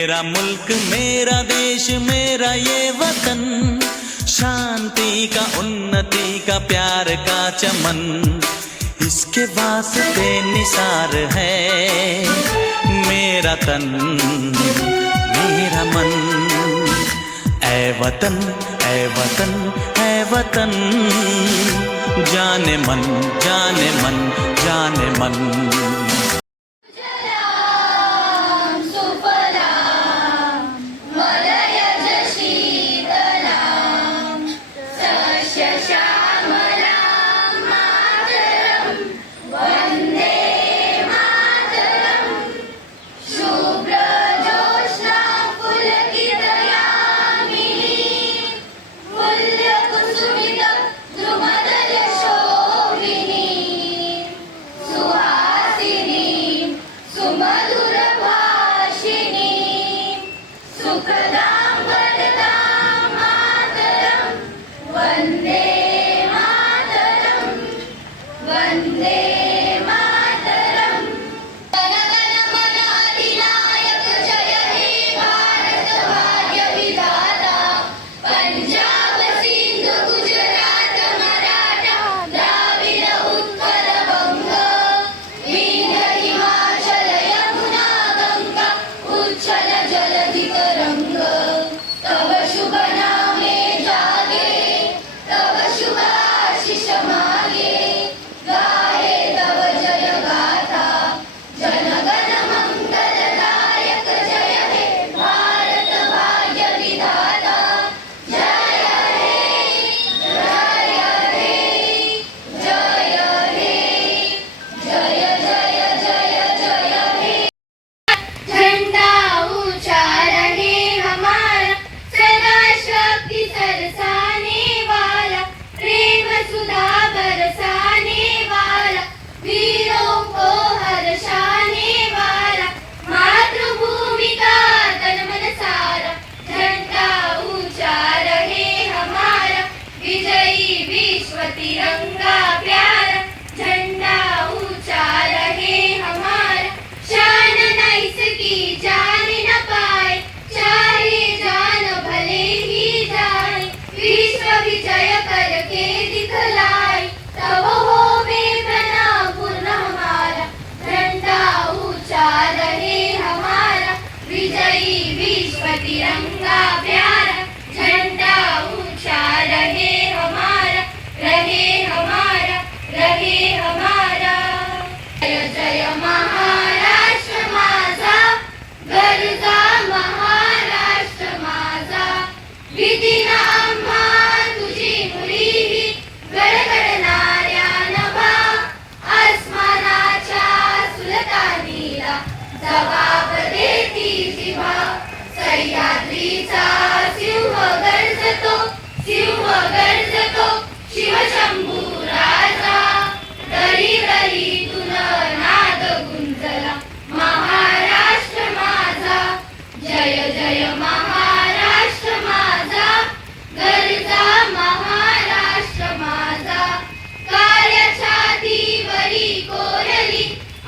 मेरा मुल्क मेरा देश मेरा ये वतन, शांति का उन्नति का प्यार का चमन, इसके वास्ते निसार है मेरा तन मेरा मन। ऐ वतन ऐ वतन ऐ वतन, जाने मन जाने मन जाने मन।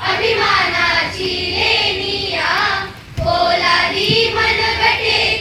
अभिमानाची लेनिया, पोलादी मनगटे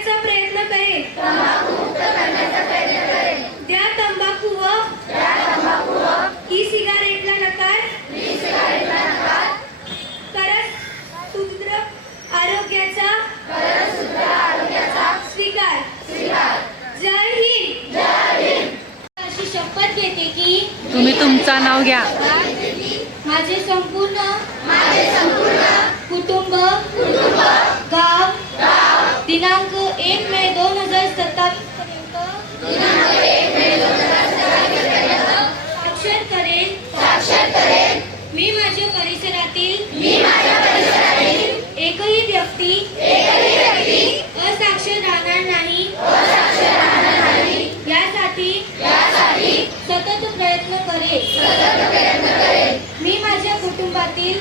करण्याचा प्रयत्न करेन. द्या तंबाखू व ई सिगारेटला नकार. करत सूत्र आरोग्याचा स्वीकार. जय हिंद. अशी शपथ घेते की तुम्ही तुमचं नाव घ्या. माझे संपूर्ण कुटुंब गाव दिनांक 1 मे 2027 साक्षर करेन. मी माझ्या परिसरातील एकही व्यक्ती असाक्षर राहणार नाही यासाठी सतत प्रयत्न करेन. मी माझ्या कुटुंबातील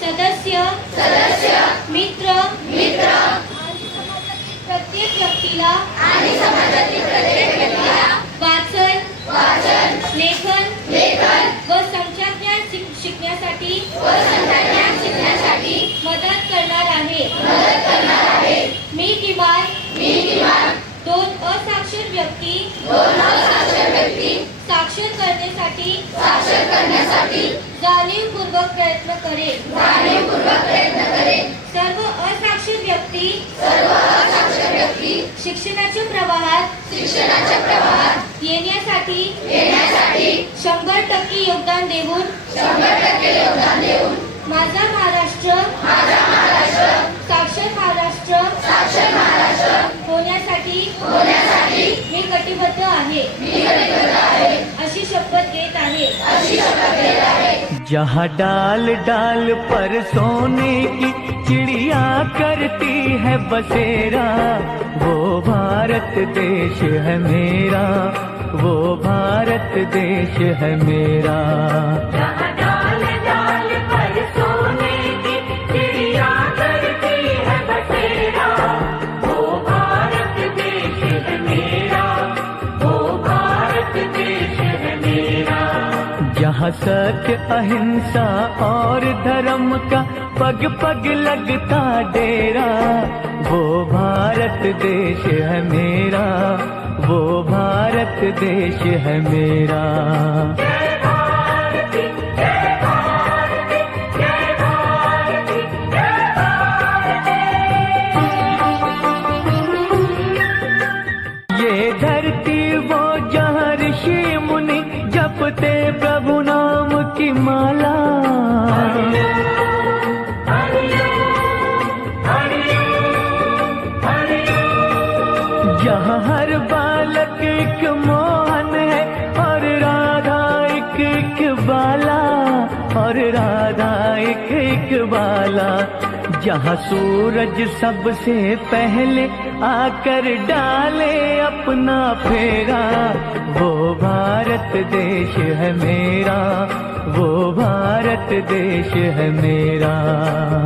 सदस्य मित्र आणि समाजातील प्रत्येक व्यक्तीला वाचन लेखन व संख्याज्ञान शिकण्यासाठी मदत करणार आहे. मी किमान 2 असाक्षर व्यक्ती साक्षर करण्यासाठी जाणीवपूर्वक प्रयत्न करेन. सर्व असाक्षर व्यक्ती शिक्षणाच्या प्रवाहात येण्यासाठी 100% योगदान देऊन माझा महाराष्ट्र साक्षर महाराष्ट्र होण्यासाठी मी कटिबद्ध आहे. अशी शपथ घेत आहे. जहाँ डाल डाल पर सोने की चिड़िया करती है बसेरा, वो भारत देश है मेरा, वो भारत देश है मेरा. जहाँ डाल डाल पर सोने की चिड़िया करती है बसेरा, वो भारत देश है मेरा, वो भारत देश है मेरा. जहाँ सत्य अहिंसा और धर्म का पग पग लगता डेरा, वो भारत देश है मेरा, वो भारत देश है मेरा. ये धरती वो जहाँ ऋषि मुनि जपते प्रभु नाम की माला, जहाँ हर बालक एक मोहन है और राधा एक बाला, और राधा एक बाला. जहाँ सूरज सबसे पहले आकर डाले अपना फेरा, वो भारत देश है मेरा, वो भारत देश है मेरा.